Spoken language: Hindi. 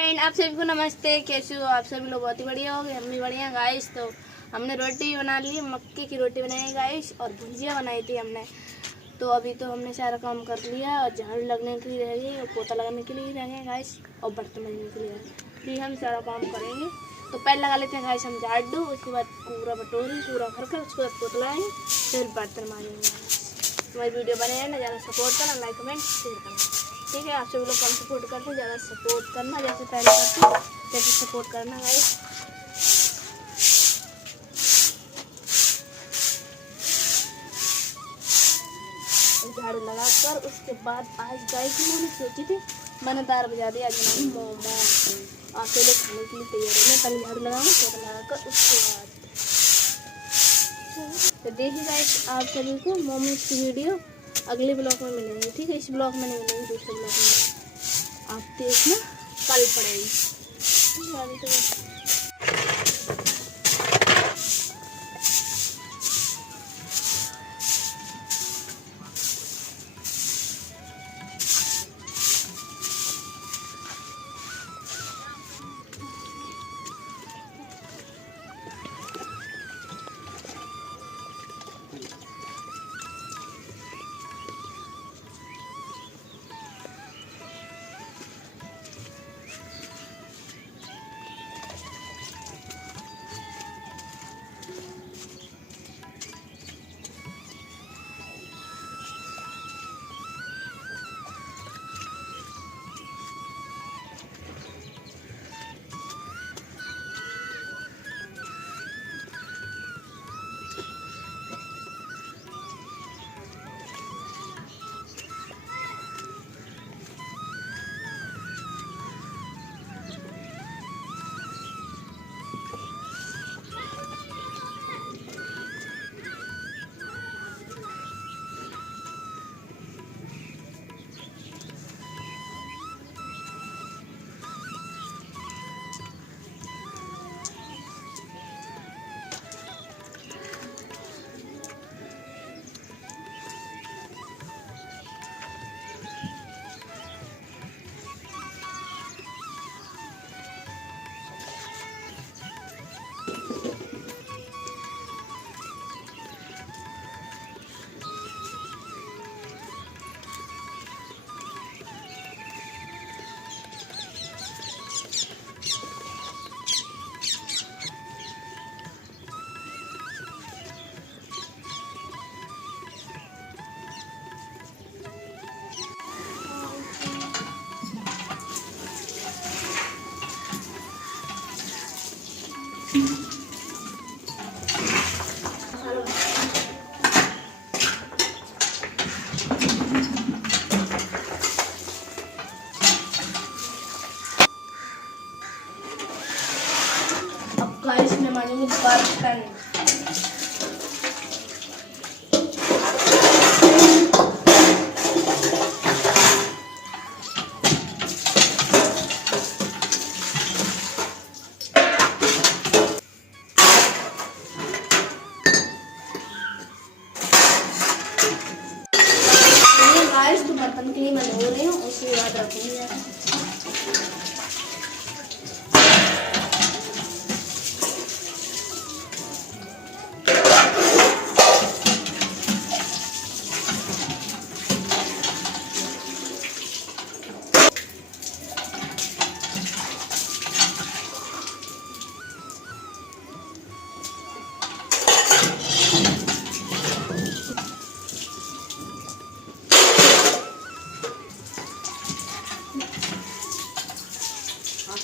फ्रेंड, आप सभी को नमस्ते। कैसे हो आप सभी लोग? बहुत ही बढ़िया हो गए, हम भी बढ़िया गाइस। तो हमने रोटी बना ली, मक्के की रोटी बनाई गाइस, और भुजिया बनाई थी हमने। तो अभी तो हमने सारा काम कर लिया, और झाड़ू लगने के लिए रह गई, और पोता लगाने के लिए रह गए गाइस, और बर्तन मजने के लिए फिर हम सारा काम करेंगे। तो पहले लगा लेते हैं गाइस हम झाड़ू, उसके बाद पूरा बटोरी पूरा करके उसके बाद पोता लगाएंगे, फिर बर्तन मारेंगे। हमारी वीडियो बने ना, ज़्यादा सपोर्ट करना, लाइक कमेंट शेयर करना, ठीक है। आप सभी लोग कम सपोर्ट करते हैं, ज़्यादा सपोर्ट करना, जैसे पहले करते जैसे सपोर्ट करना गाइस। झाड़ू लगाकर उसके बाद आज गाइस मैंने सोची थी, मैंने तार बजा दिया, आज बनाऊंगी मोमो। आप सब लोग खाने के लिए तैयार है। मैं पहले झाड़ू लगाऊंगा, फिर लगाकर उसके बाद तो देखिए गाइस, आप सभी को मोमोज की वीडियो अगले ब्लॉग में मिलेंगे, ठीक है। इस ब्लॉग में नहीं मिलेंगे, दूसरे ब्लॉग में आप देखना, कल पड़ेगी। अब गाइस मैं मांगूंगी बर्तन।